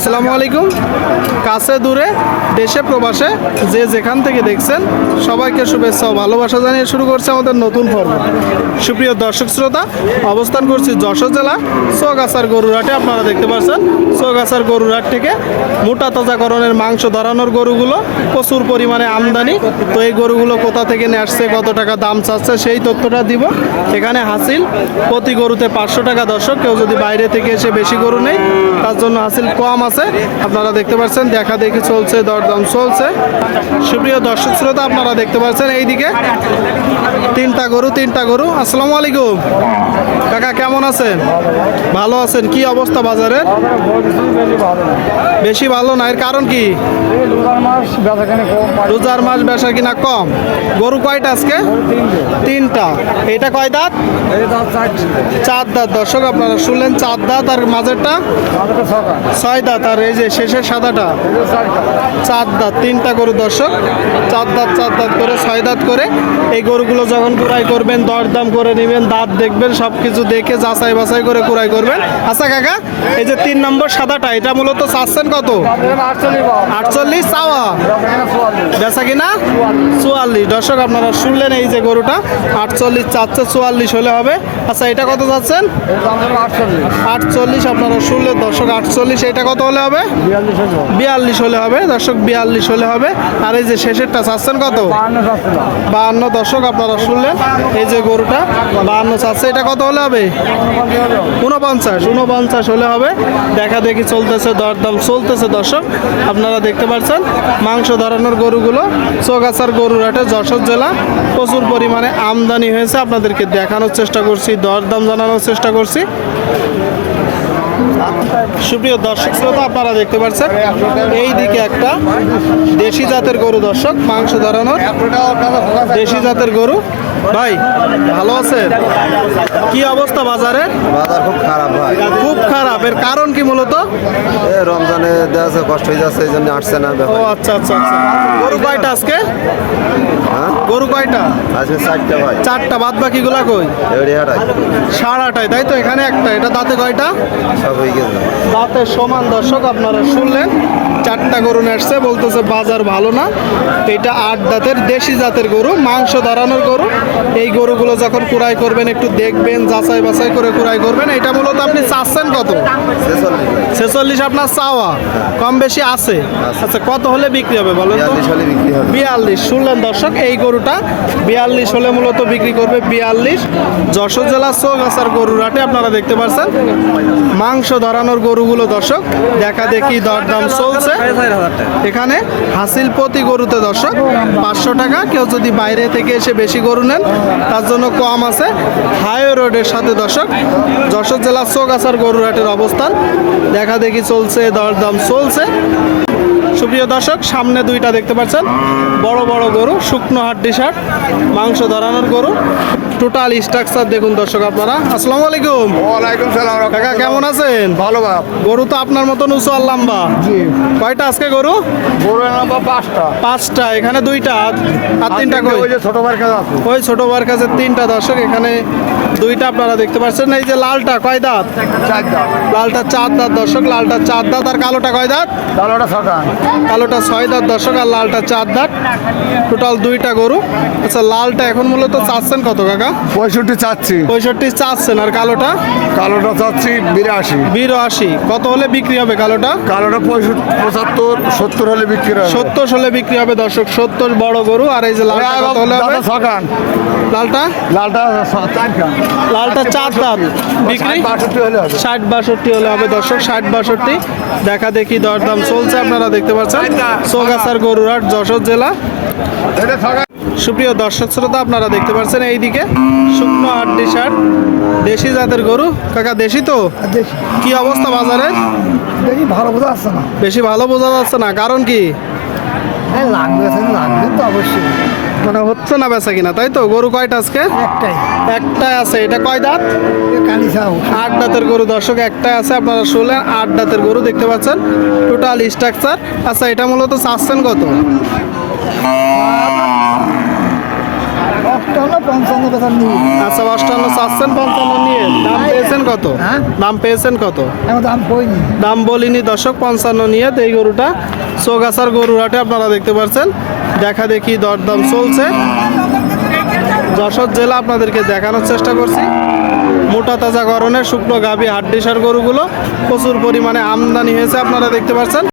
আসসালামু আলাইকুম। কাছে দূরে, দেশে প্রবাসে, যে যেখান থেকে দেখছেন, সবাইকে শুভেচ্ছা ও ভালোবাসা জানিয়ে শুরু করছে আমাদের নতুন পর্ব। সুপ্রিয় দর্শক শ্রোতা, অবস্থান করছি যশোর জেলা চৌগাছার গরুরহাটে। আপনারা দেখতে পাচ্ছেন চৌগাছার গরুরহাট থেকে মোটা তাজাকরণের মাংস ধরানোর গরুগুলো, প্রচুর পরিমাণে আমদানি। তো এই গরুগুলো কোথা থেকে নিয়ে আসছে, কত টাকা দাম চাচ্ছে, সেই তথ্যটা দিব। এখানে হাসিল, প্রতি গরুতে পাঁচশো টাকা দর্শক, কেউ যদি বাইরে থেকে এসে বেশি গরু নেই তার জন্য হাসিল কম আছে। আপনারা দেখতে পাচ্ছেন, দেখা দেখি চলছে, দরদাম চলছে। সুপ্রিয় দর্শক শ্রোতা, আপনারা দেখতে পাচ্ছেন এইদিকে তিনটা গরু তিনটা গরু। আসসালামু আলাইকুম। কাকা, কেমন আছেন? ভালো আছেন? কি অবস্থা বাজারের বেশি ভালো না, এর কারণ কি? রোজার মাস বেচা কিনা কম। গরু কয়টা আজকে? তিনটা। এটা কয় দাঁত? চার দাঁত। দর্শক, আপনারা শুনলেন চার দাঁত আর মাঝেরটা? ছয় দাঁত। আর এই যে শেষের সাদাটা। চার দাঁত, তিনটা গরু দর্শক। চার দাঁত চার দাঁত করে, ছয় দাঁত করে। এই গরুগুলো যখন কুড়াই করবেন, দরদাম করে নেবেন, দাঁত দেখবেন সব কিছু দেখে যাচাই বাছাই করে কুড়াই করবেন। আচ্ছা কাকা, এই যে তিন নম্বর সাদাটা, এটা মূলত চাচ্ছেন কত? আটচল্লিশ চাওয়া। বেচা কিনা? চুয়াল্লিশ। দর্শক, আপনারা শুনলেন এই যে গরুটা। আটচল্লিশ চাচ্ছে, চুয়াল্লিশ হলে হবে। আচ্ছা এটা কত চাচ্ছেন? আটচল্লিশ, আপনারা শুনলেন দর্শক, আটচল্লিশ, এটা কত হলে হবে। বিয়াল্লিশ হলে হবে। দর্শক বিয়াল্লিশ হলে হবে। আর এই যে শেষেরটা চাচ্ছেন কত? বাহান্ন দর্শক আপনারা শুনলেন? এই যে গরুটা বাহান্ন চাচ্ছে। এটা কত হলে হবে? উনপঞ্চাশ উনপঞ্চাশ হলে হবে। দেখা দেখি চলতেছে দরদাম চলতেছে দর্শক। আপনারা দেখতে পাচ্ছেন মাংস ধরানোর গরুগুলো চৌগাছার গরুর হাটে যশোর জেলা প্রচুর পরিমাণে আমদানি হয়েছে। আপনাদেরকে দেখানোর চেষ্টা করছি দরদাম জানানোর চেষ্টা করছি। সুপ্রিয় দর্শক শ্রোতা, আপনারা দেখতে পাচ্ছেন এই দিকে একটা দেশি জাতের গরু দর্শক, মাংস ধরানোর দেশি জাতের গরু। ভাই ভালো আছেন? কি অবস্থা বাজারে? বাজার খুব খারাপ ভাই। খুব খারাপ। এর কারণ কি মূলত? এ রমজানে দেওয়া আছে কষ্ট হয়ে যাচ্ছে এই জন্য আসছে না ও আচ্ছা আচ্ছা আচ্ছা। গরু কয়টা আজকে? হ্যাঁ? গরু কয়টা? আজকে চারটে ভাই। চারটা বাদ বাকিগুলা কই? এবারে হারাই সাড়ে আটায় তাই তো? এখানে একটা এটা দাঁতে কয়টা? সব হয়ে গেছে। দাঁতের সমান দর্শক আপনারা শুনলেন। চারটা গরু নেসছে বলতেছে বাজার ভালো না। এটা আট দাঁতের দেশি জাতের গরু মাংস দাঁড়ানোর গরু। এই গরুগুলো যখন কুড়াই করবেন একটু দেখবেন যাচাই বাছাই করে কুড়াই করবেন। এটা মূলত আপনি চাচ্ছেন কত? ছেচল্লিশ। আপনার চাওয়া। কম বেশি আছে? আচ্ছা কত হলে বিক্রি হবে বলেন বিয়াল্লিশ শুনলেন দর্শক এই গরুটা বিয়াল্লিশ হলে মূলত বিক্রি করবে বিয়াল্লিশ। যশোর জেলা চৌগাছার গরুর হাটে আপনারা দেখতে পাচ্ছেন মাংস ধরানোর গরুগুলো দর্শক দেখা দেখি দরদাম চলছে। এখানে হাসিল প্রতি গরুতে দর্শক পাঁচশো টাকা। কেউ যদি বাইরে থেকে এসে বেশি গরু নেন তার জন্য কম আছে। হাইওয়ে রোডের সাথে দর্শক, যশোর জেলার চৌগাছার গরুরহাটের অবস্থান। দেখা দেখি চলছে, দরদাম চলছে। সুপ্রিয় দর্শক সামনে দুইটা দেখতে পাচ্ছেন। বড় বড় গরু শুকনো হাড্ডি শার্ট মাংস ধরানোর গরু টোটাল স্ট্রাকচার দেখুন দর্শক আপনারা। আসসালামু আলাইকুম। ওয়ালাইকুম সালাম কাকা কেমন আছেন? ভালো বাপ গরু তো আপনার মতন উঁচু আর লম্বা। কয়টা আজকে গরু? বড় নাম্বার পাঁচটা। পাঁচটা এখানে দুইটা। আর তিনটা কই? ওই যে ছোট বার কাজ আছে। ওই ছোট বার কাছে তিনটা দর্শক এখানে দুইটা আপনারা দেখতে পাচ্ছেন। এই যে লালটা কয় দাঁত? চারটা লালটা চার দাঁত দর্শক লালটা চার দাঁত আর কালোটা কয় দাঁত? তাহলে ছটা। কালোটা ছয় দাঁত দর্শক আর লালটা চার দাঁত। টোটাল দুইটা গরু। আচ্ছা লালটা এখন মূলত চাচ্ছেন কত কাকা? পঁয়ষট্টি চাচ্ছি। পঁয়ষট্টি চাচ্ছেন আর কালোটা? কালোটা চাচ্ছি বিরাশি। বিরাশি। কত হলে বিক্রি হবে কালোটা? কালোটা পঁয়ষট্টি পঁচাত্তর সত্তর হলে বিক্রি হবে। সত্তর হলে বিক্রি হবে দর্শক সত্তর বড় গরু আর এই যে লালটা কত হলে হবে? লালটা? লালটা লালটা চার দাঁত। বিক্রি? বাষট্টি হলে হবে। ষাট বাষট্টি হলে হবে দর্শক ষাট বাষট্টি। দেখা দেখি দরদাম চলছে আপনারা দেখতে পাচ্ছেন? চৌগাছার গরুরহাট যশোর জেলা। সুপ্রিয় দর্শক শ্রোতা আপনারা দেখতে পাচ্ছেন এইদিকে শুকনো আটটি শার্ট দেশি জাতের গরু। কাকা দেশি তো? কি অবস্থা বাজারে? বেশি ভালো বোঝা যাচ্ছে না। বেশি ভালো বোঝা যাচ্ছে না কারণ কি? হ্যাঁ লাগবে লাগবে তো অবশ্যই। মানে হচ্ছে না বেচা কিনা তাই তো? গরু কয়টা আজকে? একটাই। একটাই আছে। এটা কয় দাঁত? আট দাঁতের গরু। দর্শক একটাই আছে। আপনারা শুনলেন আট দাঁতের গরু দেখতে পাচ্ছেন। টোটাল স্ট্রাকচার আচ্ছা এটা মূলত চাচ্ছেন কত? অষ্টান্ন পঞ্চান্ন বেতন নিই আচ্ছা অষ্টান্ন চাচ্ছেন পঞ্চান্ন নিয়ে। দাম পেয়েছেন কত? হ্যাঁ? দাম পেয়েছেন কত? এখন দাম কইনি। দাম বলিনি দর্শক পঞ্চান্ন নিয়ে তো এই গরুটা চৌগাছার আপনারা দেখতে পাচ্ছেন দেখা দেখি দরদাম চলছে। যশোর জেলা আপনাদেরকে দেখানোর চেষ্টা করছি। মোটা তাজা গরনের শুকনো গাভী হাড্ডিসার গরুগুলো প্রচুর পরিমাণে আমদানি হয়েছে আপনারা দেখতে পাচ্ছেন